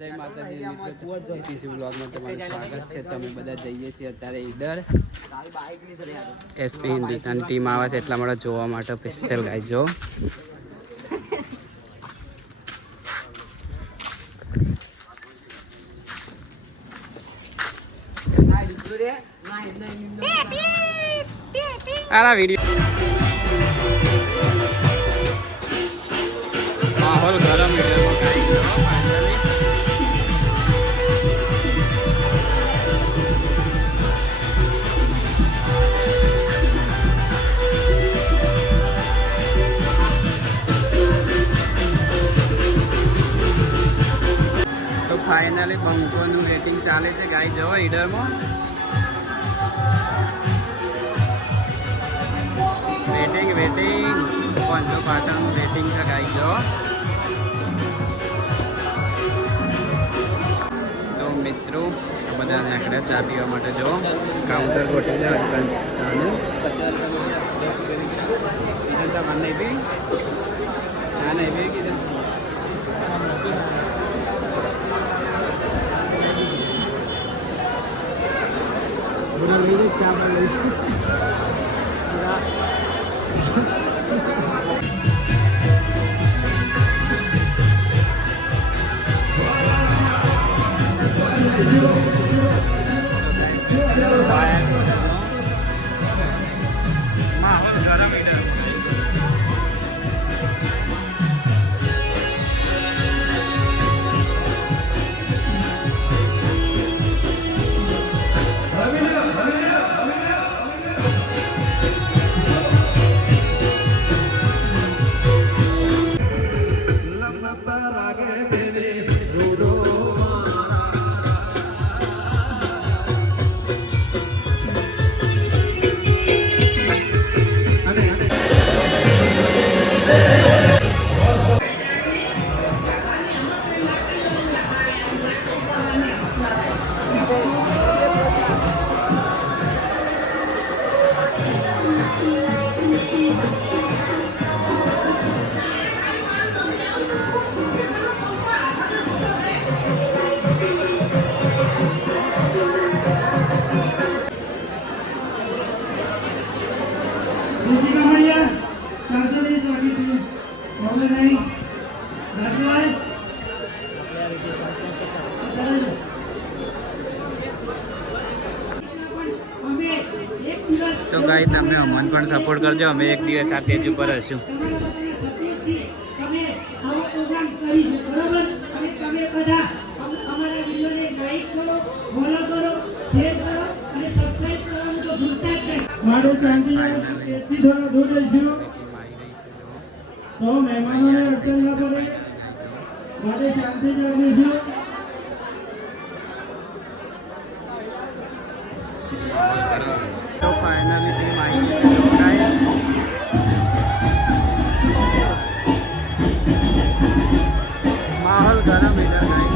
જય માતાજી મિત્રો, ટીસી વ્લોગમાં તમારું સ્વાગત છે. તમે બધા જઈએ છીએ અત્યારે ઈડર. એસપી હિન્દુસ્તાની ટીમ આવે છે એટલા માટે જોવા માટે સ્પેશિયલ ગાઈ જો. આરા વિડિયો માહોલ ગરમ વિડિયોમાં ગાઈ ગયો ફાઇનલી. તો ફાઇનલી બંકોનું વેટિંગ ચાલે છે ગાઈ જવો ઈડરમાં. વેટિંગ 500 પાટણનું વેટિંગ છે ગાઈ જો. તો મિત્રો બધા નીકળ્યા ચા પીવા માટે જો. કાઉન્ટર ગોઠવી ચા નહીં પી કીધું. ચા પણ લઈશું. માહોલ ગરમ ઈડર. તો ગાઈ તમે અમને પણ સપોર્ટ કરજો. અમે એક દિવસ આ પેજ ઉપર હશું. તો મહેમાનોને અડચણ ના પડે માટે શાંતિ જાળવીશું. તો ફાઇનલી ટીમ આવી ગઈ છે. માહોલ ગરમ ઈડર ગાઈ.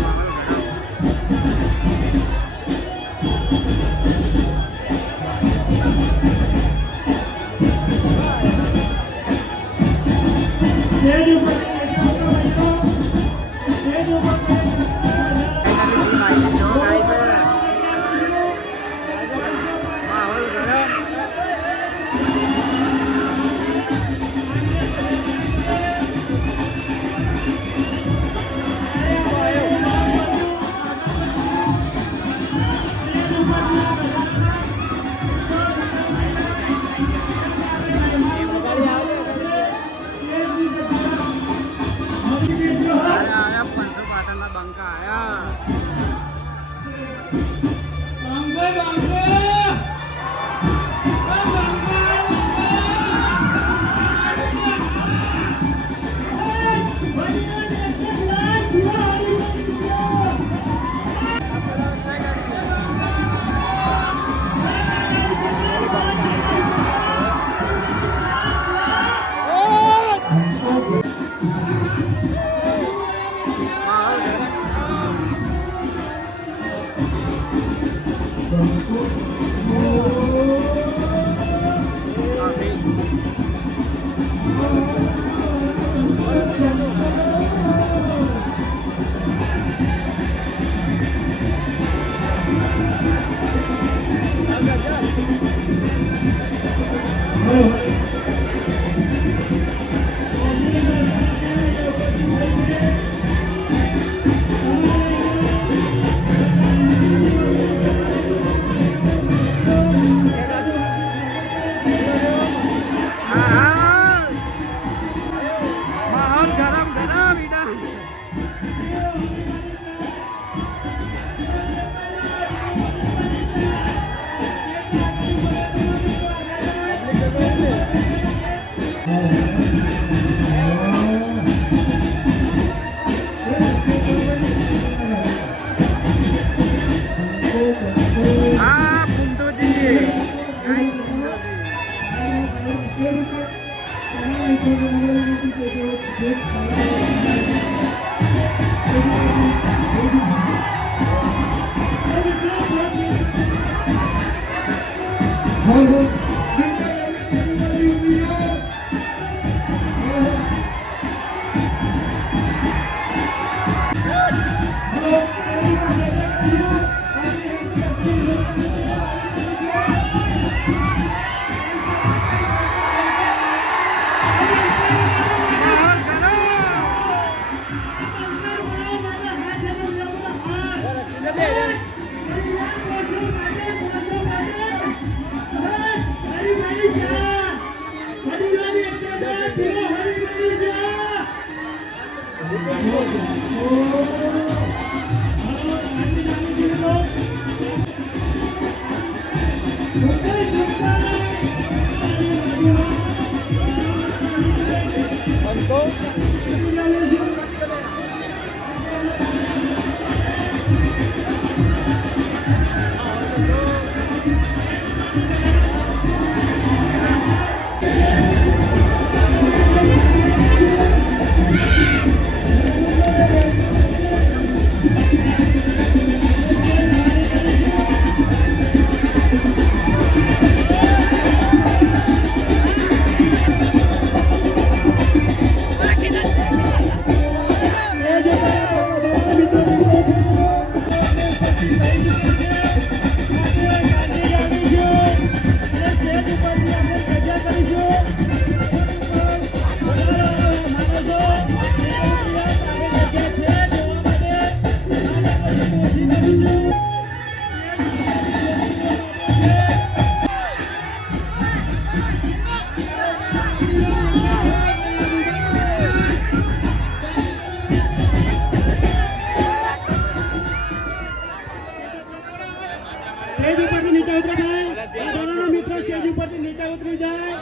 ઉતરો ભાઈ. આ દોડોનો મિત્રો સ્ટેજ ઉપરથી નીચે ઉતરી જાય.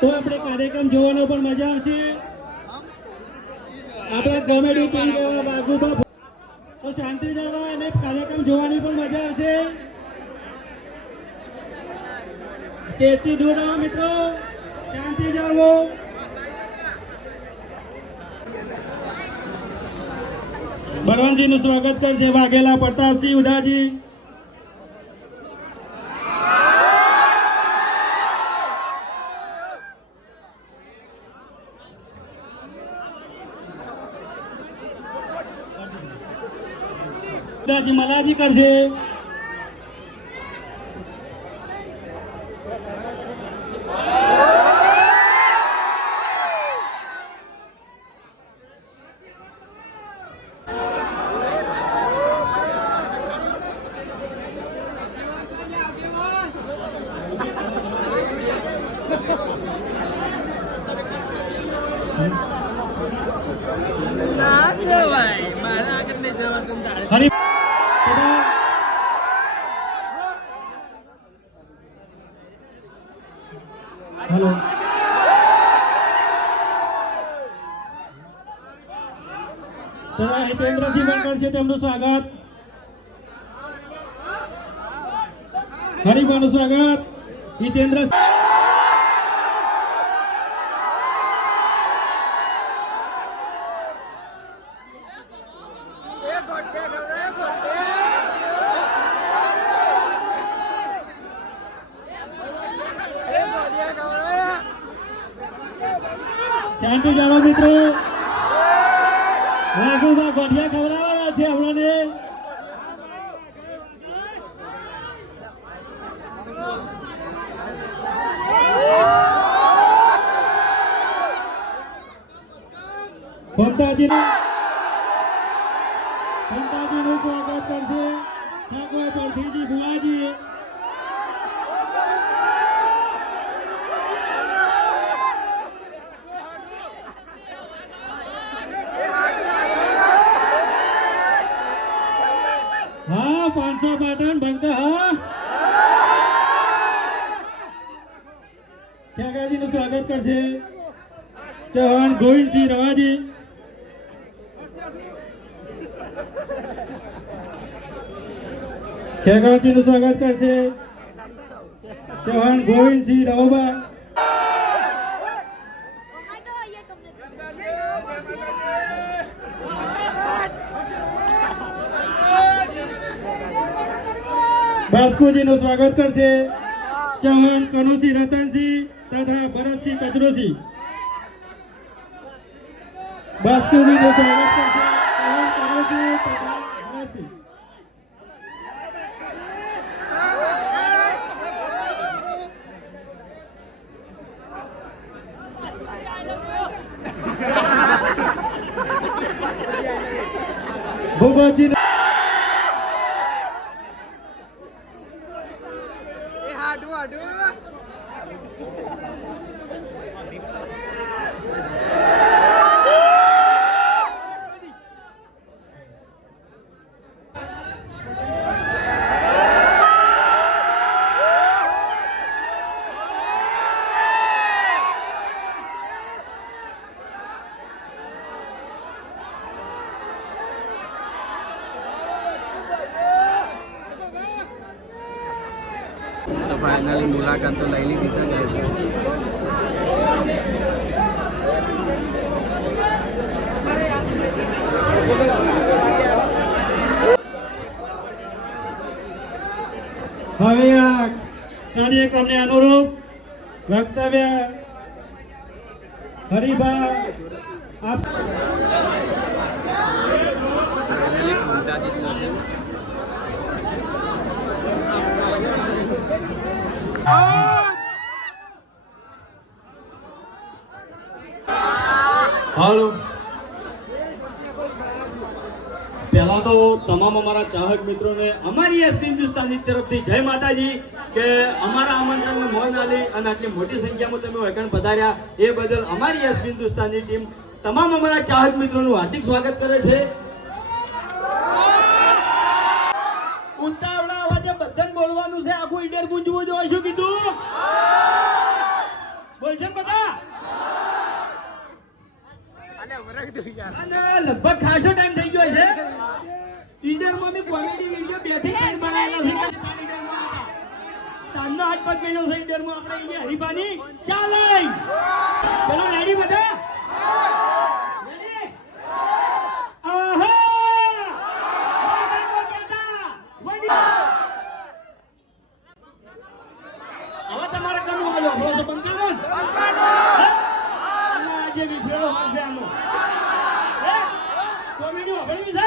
તો આપણે કાર્યક્રમ જોવાનો પણ મજા આવશે. આપણા કોમેડી કિંગ એવા બાગુબા તો શાંતિ જળવાય અને કાર્યક્રમ જોવાની પણ મજા આવશે. સ્ટેજથી દૂર રહો મિત્રો, શાંતિ જાળવો. બળવંતજીનું સ્વાગત કરશે વાઘેલા પ્રતાપસિંહ ઉદાજી. ઉદાજી મલાજી કરશે. ના જવાય, મારા આગળ નહીં જવાતું તારે. હરી હેલો તથા હિતેન્દ્રસિંહ પણ કરશે તેમનું સ્વાગત. હરિભાનું સ્વાગત હિતેન્દ્ર. શાંતિ જાળવો મિત્રો. વાઘુબા ગોઠિયા ખવડાવવાના છે આપણને. મમતાજીનું સ્વાગત કરશે ઠાકોર પરથીજી ભુવાજી. હા 500 પાટણ બંકા. હા ઠાકાજીનું સ્વાગત કરશે ચૌહાણ ગોવિંદસિંહ રવાજી. ખેગારજીનું સ્વાગત કરશે ચૌહાણ ગોવિંદસિંહ રાવબા. બાસ્કુજીનું સ્વાગત કરશે ચૌહાણ કનુસિંહ રતનસિંહ તથા ભરતસિંહ કચરોસિંહ. બાસ્કુજીનું સ્વાગત કરશે ચૌહાણ કનુસિંહ તથા ભરતસિંહ. ભૂપતજી તો ફાઇનલી મુલાકાત તો લઈ લીધી છે ગાઈઝ. હવે આ કાર્યક્રમને અનુરૂપ વક્તવ્ય હરિભા આપ. ફાઇનલી મમતાજી જ નથી. હાલો, પહેલા તો તમામ અમારા ચાહક મિત્રોને અમારી એસપી હિન્દુસ્તાની તરફથી જય માતાજી કે અમારા આમંત્રણને મોન આલી અને આટલી મોટી સંખ્યામાં તમે વેકણ પધાર્યા એ બદલ અમારી એસપી હિન્દુસ્તાની ટીમ તમામ અમારા ચાહક મિત્રોનું હાર્દિક સ્વાગત કરે છે. ઉતાવળા અવાજે બધાને બોલવાનું છે. આખું ઈડર ગુંજવું જોઈએ શું કીધું બોલશે ને બધા અને લગભગ ખાસો ટાઈમ થઈ ગયો છે ઈડરમાં બી કોમેડી વિડીયો બેઠી કરીને બનાવેલા છે તારનો હાથ પગ મેળ્યો છે ઈડરમાં આપણે અહીંયા હરીફાની ચાલે ચલો રેડી બધા રેડી આહા હવે તમારે કરવું આવ્યો બોલો બંકારો આજે વિફેરો હશે આનો કોમેડીઓ ભણી છે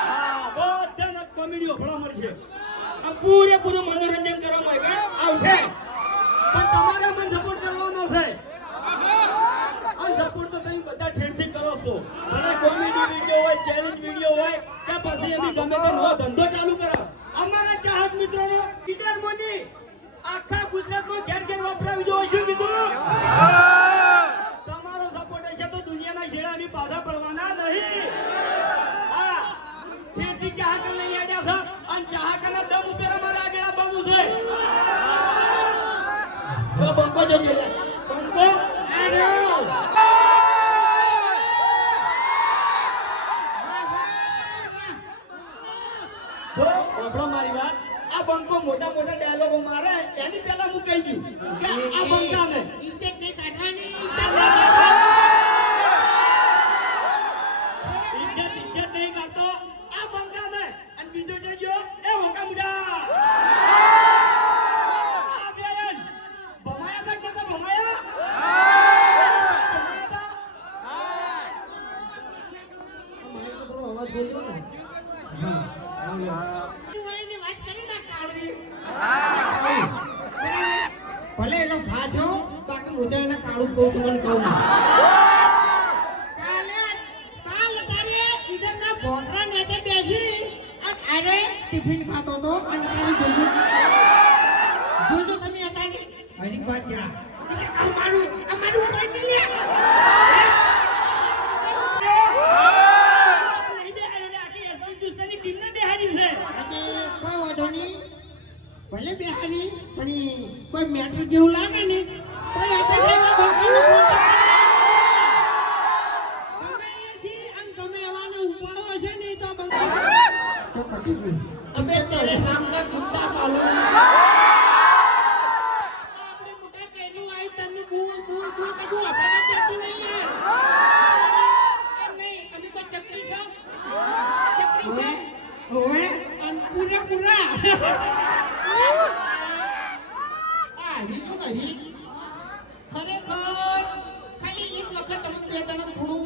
હા બધાને કોમેડીઓ ભણવા મળશે આ પૂરેપૂરું મનોરંજન કરવામાં આવશે પણ તમારે મને સપોર્ટ કરવાનો છે આ સપોર્ટ તો તમે બધા ઠેરથી કરો છો ભલે કોમેડી વિડીયો હોય ચેલેન્જ વિડીયો હોય કે પછી એની ગમે તે નવો ધંધો ચાલુ કરો અમારા ચાહક મિત્રોનો ઈડર મોની આખા ગુજરાતમાં ઘેર ઘેર વપરાવી જો શું કીધું તમારો સપોર્ટ હશે તો દુનિયાના શેડાની પાછા પડવાના નહીં હા ઠેરથી ચાહકને યાદ્યા છે અને ચાહકના દમ ઉપર અમારે આગળ આવવાનું છે ચલો બંકો જોઈએ બંકો આડો તો મારી વાત આ બંકો મોટા મોટા ડાયલોગો મારે એની પહેલા હું કહી દઉં કે આ બંકાને ઇજ્જત નહીં કાઢવાની ઇજ્જત નહીં કાઢતો આ બંકાને અને બીજો જજો એ હોકા મુડા આ બેન ભમાયા તક તો ભમાયા ભલે એનો ભાજો બાકી હું તો એના કાળું કહું તમને કહું કાલ તારે ઈડરના ભોંકરા નેચે બેસી અરે ટિફિન ખાતો તો અને તારી જોજો તમે હતા ને હરી બાચા અમારું કોઈ નહીં ભલે બેહારી પણ કોઈ મેટર જેવું લાગે ને તો આપણે ગમે એવાને ઉપાડો હશે ને તો અબે તેરે નામ કા કુત્તા પાલું આપણે મોટા કહેલું આવી તને બૂલ બૂલ બૂલ કશું આપણે દેતું નહીં યાર નહીં અમે તો ચકરી છે ઓવે પૂરા પૂરા ખરેખર ખાલી એક વખત તમે બે તને થોડું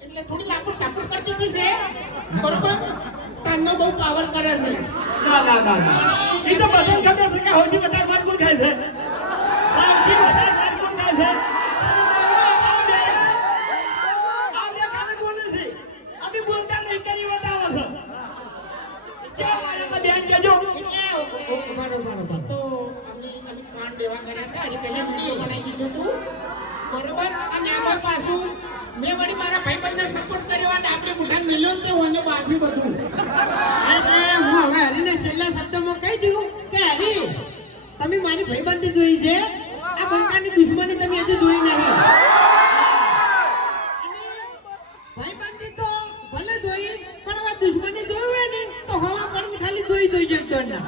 એટલે થોડી લાકૂડ કાપડ કરતી હતી છે બરોબર તાનો બહુ પાવર કરે છે ના એ તો બધાને ખબર છે કે હોજી વધારે માર કોણ ખાય છે હોજી વધારે માર કોણ ખાય છે આપણે ખાને બોલે છે અભી બોલતા નહીં કરી બતાવો છો ચાલ આને બેન કેજો બરોબર તો કાન દેવા કર્યા હતા હરી પહેલા વિડીયો બનાવી દીધું તું બરોબર અને આમાં પાછું મેં વળી મારા ભાઈબંધને સપોર્ટ કર્યો અને આપણે મુઠા મિલ્યો તે ઓને બાફી બધું એટલે હું હવે હરીને છેલ્લા શબ્દમાં કહી દઉં કે હરી તમે મારી ભાઈબંધી જોઈ છે આ બંકાની દુશ્મની તમે હજી જોઈ નહીં ભાઈબંધી તો ભલે જોઈ પણ હવે દુશ્મની જોઈ હોય ને તો હવા પડીને ખાલી જોઈ છે એકદમ ના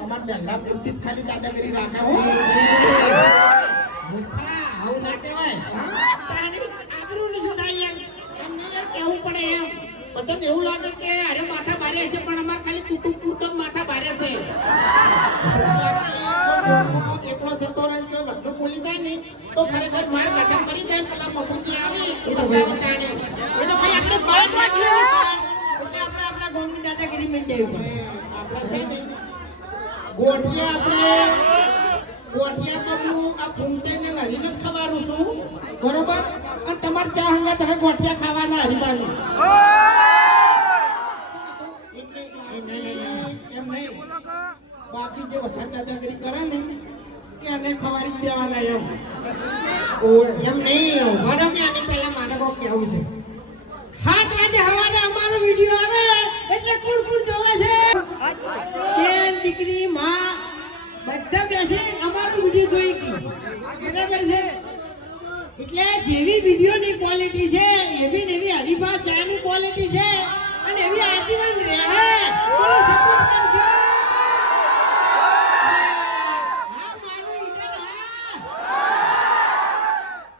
અમાર પહેલા પૂરતી ખાલી દાદાગીરી રાખા હો મૂર્ખા આવું ના કહેવાય તારી આબરૂ ન જોડાય યાર એમને યાર કેવું પડે એમ બધાને એવું લાગે કે અરે માથા ભારે છે પણ અમાર ખાલી કુટુંબ પૂરતો માથા ભારે છે એકલો જતો રહે કે બધું બોલી જાય ને તો ખરેખર માર ગઠન કરી જાય પેલા મફુજી આવી બધા તાણે એ તો ભાઈ આપણે બાદ રાખીએ એટલે આપણે આપણા ગામની દાદાગીરી મેં દેવી પડે આપણે છે ને ગોઠિયા તો હું આ ફૂમતે ને હરીને જ ખવાડું છું બરોબર અને તમારે ચા હંગા તમે ગોઠિયા ખાવાના હરીબાની એમ નહીં બાકી જે વધારે દાદાગીરી કરે ને એને ખવાડી જ દેવાના એમ નહીં મારો કે આની પહેલા મારે કોઈ કહેવું છે 7 વાગે સવારે અમારો વિડિયો આવે એટલે કોણ કોણ જોવે છે બેન દીકરી માં બધા બેસે અમારો વિડિયો જોઈ ગઈ બરાબર છે એટલે જેવી વિડિયોની ક્વોલિટી છે એવી ને એવી હરીફા ચાની ક્વોલિટી છે અને એવી આજીવન રહે બોલો સપોર્ટ કરજો હા મારો ઈડર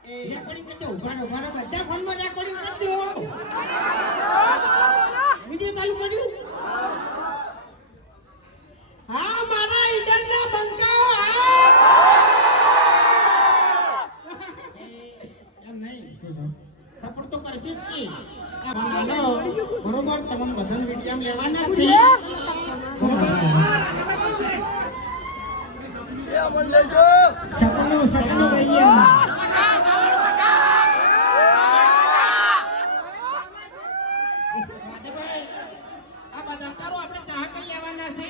એ રેકોર્ડિંગ કરજો ઉભારો બધા ફોનમાં રેકોર્ડિંગ કરજો વિડિયો ચાલુ કર્યું હા મારા ઈડરના બંકાઓ સપોર્ટ તો કરશે જ કે હાલો બરોબર તમને બધાને વિડીયો લેવાના જ છે સપનું કહીએ આ બધા તારો આપણે ચાહક લેવાના છે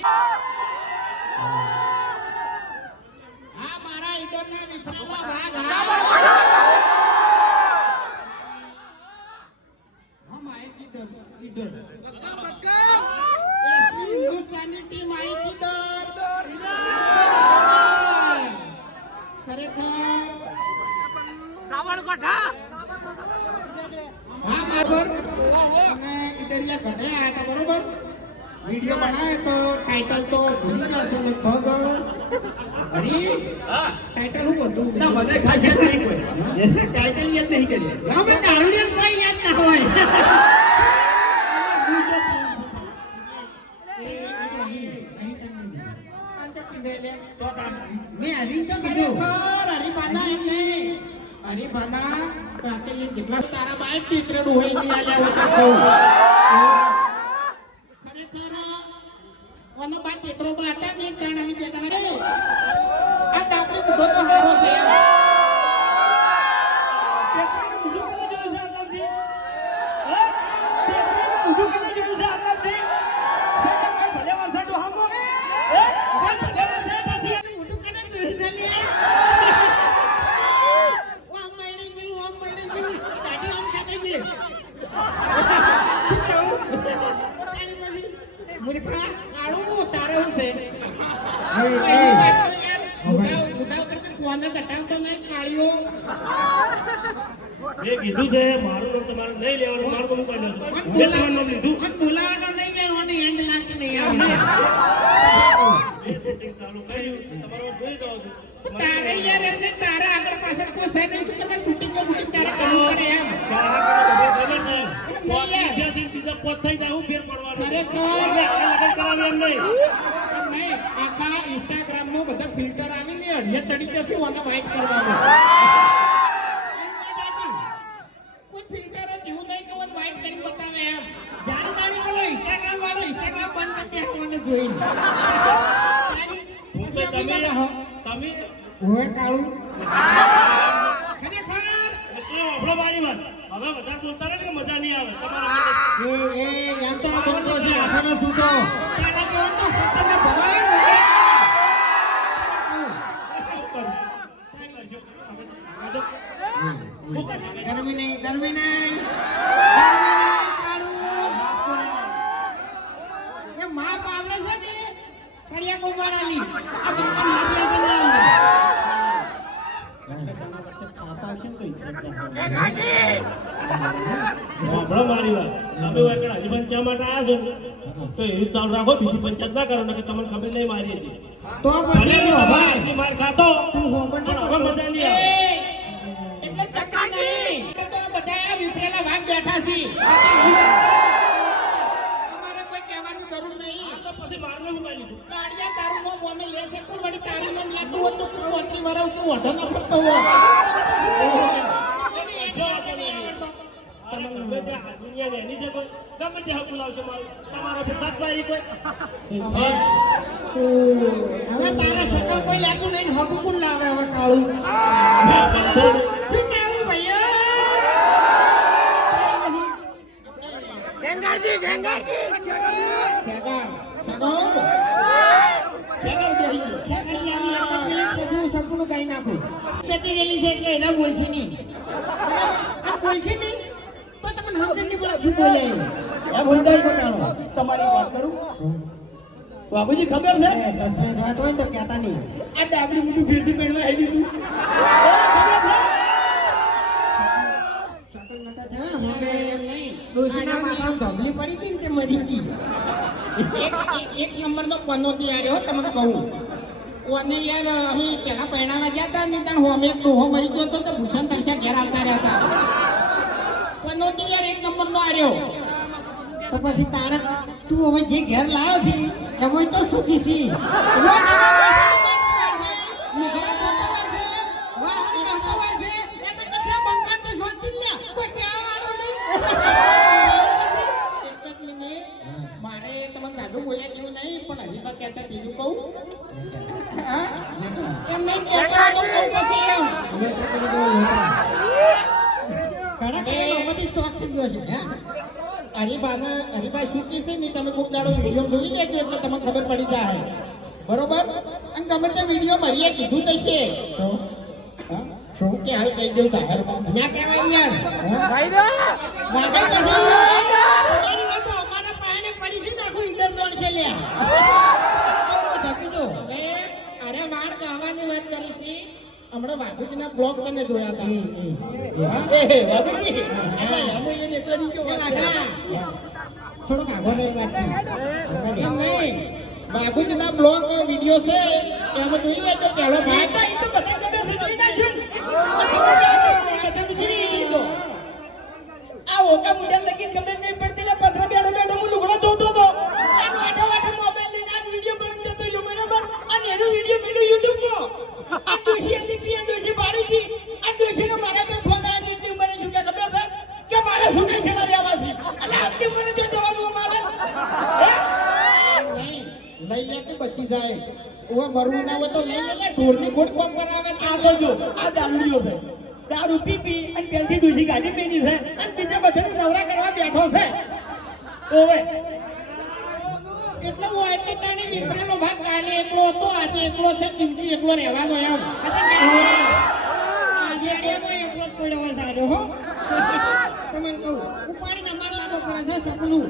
હા મારા ઈડરના વિફરાલા ભાગ हिंदुस्तानी टीम आई की खरेखर सावरकोठा हाँ बरोबर અને ઇટરિયા ઘટે આયા હતા બરોબર વિડિયો બનાવે તો ટાઇટલ તો ભૂલી જશે લગભગ અરે ટાઇટલ હું બોલું ના મને ખાસ યાદ નહીં કોઈ ટાઇટલ યાદ નહીં કરી અમે દારૂડિયા કોઈ યાદ ના હોય મેં હરી તો કીધું હરીબાના એમ નહીં હરીબાના કાકે એ જેટલા તારા બાઈક ટીકરેડું હોય ની આલ્યા હોય તો ખરેખર ઓનો બા ટેકરો બાટા ને તાણ અમે બેટા આ ડાકરી બુધો તો હારો છે ટેકરાનું બુધો કોને જોયું છે આટલાથી ટેકરાનું બુધો કોને જોયું છે આટલાથી ભલે વાંસાડો હામો મેં કીધું છે મારું નામ તમારે નહીં લેવાનું મારું નામ કોઈ નથી મેં તમારું નામ લીધું બોલાવાનો નહીં જવાનો એન્ડ લાગતો નહીં આવે એ શૂટિંગ ચાલુ કર્યું તમારું જોઈ દો તારે યાર એમને તારા આગળ પાછળ કોઈ સાહેબ શું કરવા શૂટિંગ નો બુટિંગ તારે કરવું પડે એમ બીજા પોત થઈ જાય હું ફેર પડવાનું ખરેખર લગ્ન કરાવે એમ નહીં આખા ઇન્સ્ટાગ્રામ માં બધા ફિલ્ટર આવીને અઢિયા ચડી જશે અને વાઇટ કરવાનું કોઈ ફિલ્ટર જ એવું નહીં કે વાઇટ કરી બતાવે એમ જાણી બોલો ઇન્સ્ટાગ્રામ વાળો ઇન્સ્ટાગ્રામ બંધ કરી દે મને જોઈને તમે ઓય કાળું ખરેખર એટલે આપણો મારી વાત હવે બધા બોલતા રહે કે મજા નહીં આવે તમારા એ એમ તો બોલતો છે આખાનો છૂટો તારા જેવો તો સત્તરને ભવાય ને ગરમી નહીં એ માપ આવડે છે ને કડિયા કુંભારાની આ બંકન માપ લેતી ના આપણો મારી વાત તમે આગળ હજી પંચાયત માટે આવ્યા છો ને તો એવું ચાલુ રાખો બીજી પંચાયત ના કરો ને કે તમને ખબર નહીં મારી હતી તો પછી માર ખાતો પણ હવે મજા નહીં આવે એટલે ચક્કર નહીં તો બધા વિફરેલા ભાગ બેઠા છે તમારે કોઈ કહેવાની જરૂર નહીં તો પછી મારને હું કરી લીધું ગાડિયા તારું નો બોમે લેશે કોણ વળી તારું નામ લેતું હોત તો તું મોટી વરાવ તું ઓઢો ન ફરતો હોત અરે ગમે ત્યાં આ દુનિયાની એની છે કોઈ ગમે ત્યાં બોલાવશે મારું તમારા પર સાત મારી કોઈ હવે તારા શકલ કોઈ લેતું નહીં હોતું કોણ લાવે હવે કાળું શું કહેવું ભૈયા ગંગાજી સંપૂર્ણ ગાઈ નાખું જતી રહેલી છે એટલે એના બોલશે નહીં બોલશે નહીં તો તમને સમજણ નહીં પડે શું બોલે એમ ભૂલતા કોટાણો તમારી વાત કરું બાબુજી ખબર છે સસ્પેન્સ વાત હોય ને તો કહેતા નહીં આ ડાબડી મોટું ફીરથી પહેરવા આવી દીધું શકલ નતા છે હવે નહીં દોશીના માથામાં ઢગલી પડી હતી ને તે મરી ગઈ એક નંબરનો પનોતી આવ્યો તમને કહું ઓને યાર અમે પેલા પહેણાવા ગયા હતા ને ત્યાં અમે એક ડોહો મરી ગયો હતો તો ભૂષણ તરસ્યા ઘેર આવતા રહ્યા હતા પનોતી યાર એક નંબરનો આવ્યો તો પછી તાણે તું હવે જે ઘેર લાવ્યો છે એમાં તો સુખી છી મારે તમને દાદુ બોલ્યા જેવું નહીં પણ હજી તો કહેતા ત્રીજું કહું એમ નહીં કહેતા પછી એમ હરીભાઈ શું કે છે ને તમે કોઈક દાડો વિડીયો જોઈ લેજો એટલે તમને ખબર પડી જાય બરોબર અને ગમે તે વિડીયો મરીએ કીધું થશે શું કે હાલ કહી દઉં જાહેરમાં ના કહેવાય યાર અમારા પાયાને પડી છે ને આખું ઈડર દોડ છે અરે વાળ ગાવાની વાત કરી છે હમણાં બાપુજીના બ્લોગ તને જોયા હતા થોડોક આગળ રહી વાત એમ નહીં બાપુજીના બ્લોગ વિડીયો છે એમાં જોઈ લેજો પહેલો ભાગ આ ઓકા મુંડા લગી ખબર નહીં પડતી લે પથરા બેઠો બેઠો હું લુગડો ધોતો હતો આનો આઠો આઠો મોબાઈલ લઈને આ વિડીયો બનાવી દેતો જો બરાબર અને એનો વિડીયો મેલો YouTube માં આ દોશી હતી પીએન દોશી બાળીજી આ દોશીનો મારા પર ફોન આવ્યો જેટલી ઉંમરે શું કે ખબર છે કે મારે શું કઈ છેડા લેવા છે એટલે આટલી ઉંમરે જો જવાનું મારે નહીં લઈ લે કે બચી જાય ઓવે મરવું ના હોય તો લઈ લે ઢોરની ગોળ કોમ કરાવે આ તો જો આ દારૂડિયો છે દારૂ પી અને પેલથી દૂષી ગાડી પેલી છે અને બીજા બધાને નવરા કરવા બેઠો છે ઓવે એટલે હું એટલે તાણે વિપરાનો ભાગ કાલે એકલો હતો આજે એકલો છે જિંદગી એકલો રહેવાનો એમ આજે તેમાં એકલો જ પડ્યો સારો હો તમને કહું ઉપાડીને અમારે લાગો પડે છે સપનું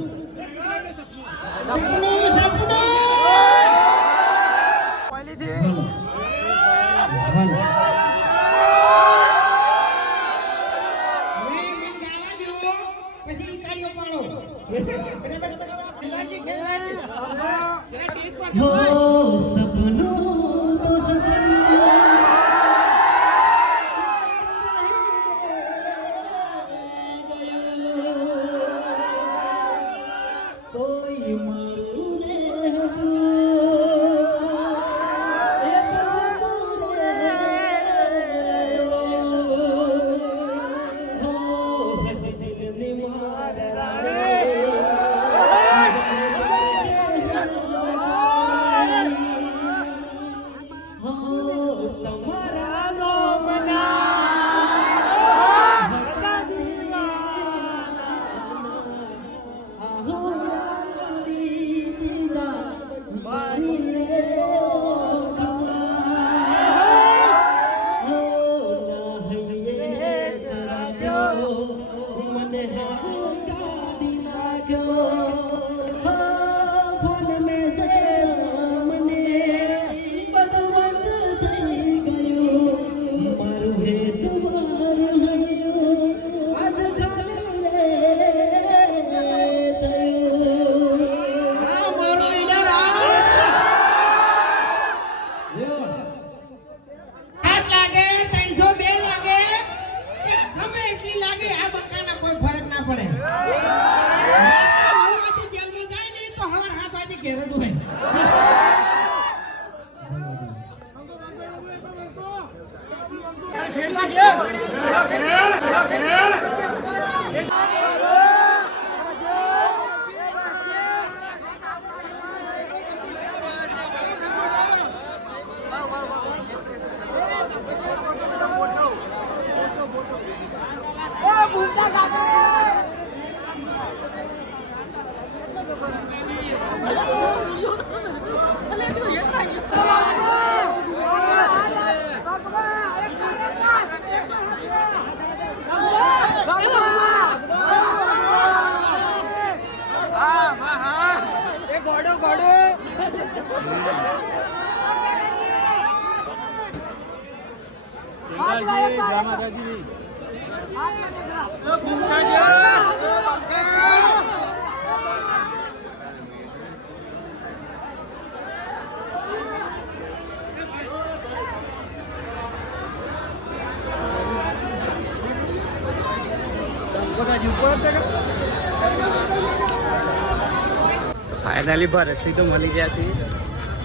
ફાઇનલી ભરતસિંહ તો મળી ગયા છે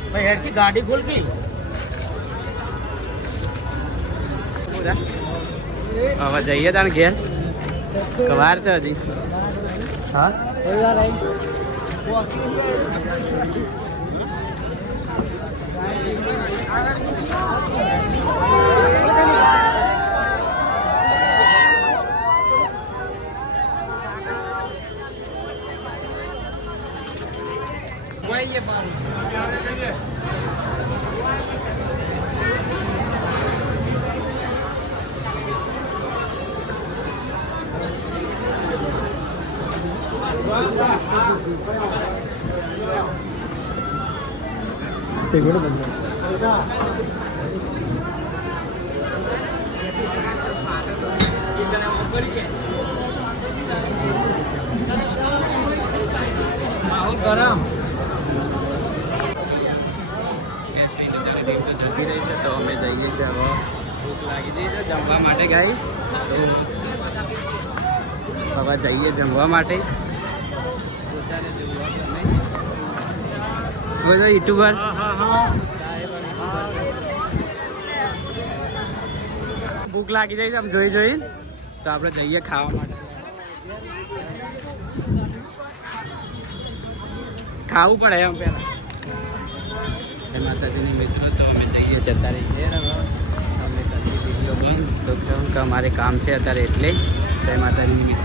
ભાઈ હેડ की गाड़ी खोल की હવે જઈએ તાણ ઘેર કવાર છે હજી હા माहौल गरम ટીમ તો જતી રહી છે તો અમે જઈએ છીએ હવે ભૂખ લાગી ગઈ છે જમવા માટે ગાઈસ હવે જઈએ જમવા માટે બોલો યુટ્યુબર ભૂખ લાગી જાય છે આમ જોઈ જોઈ તો આપણે જઈએ ખાવા માટે ખાવું પડે એમ પહેલાં માતાજીની મિત્રો તો અમે જઈએ છીએ અત્યારે ઘેર અમે કરીએ વિડીયો બંધ તો કેમ કે અમારે કામ છે અત્યારે એટલે જય માતાજીની મિત્રો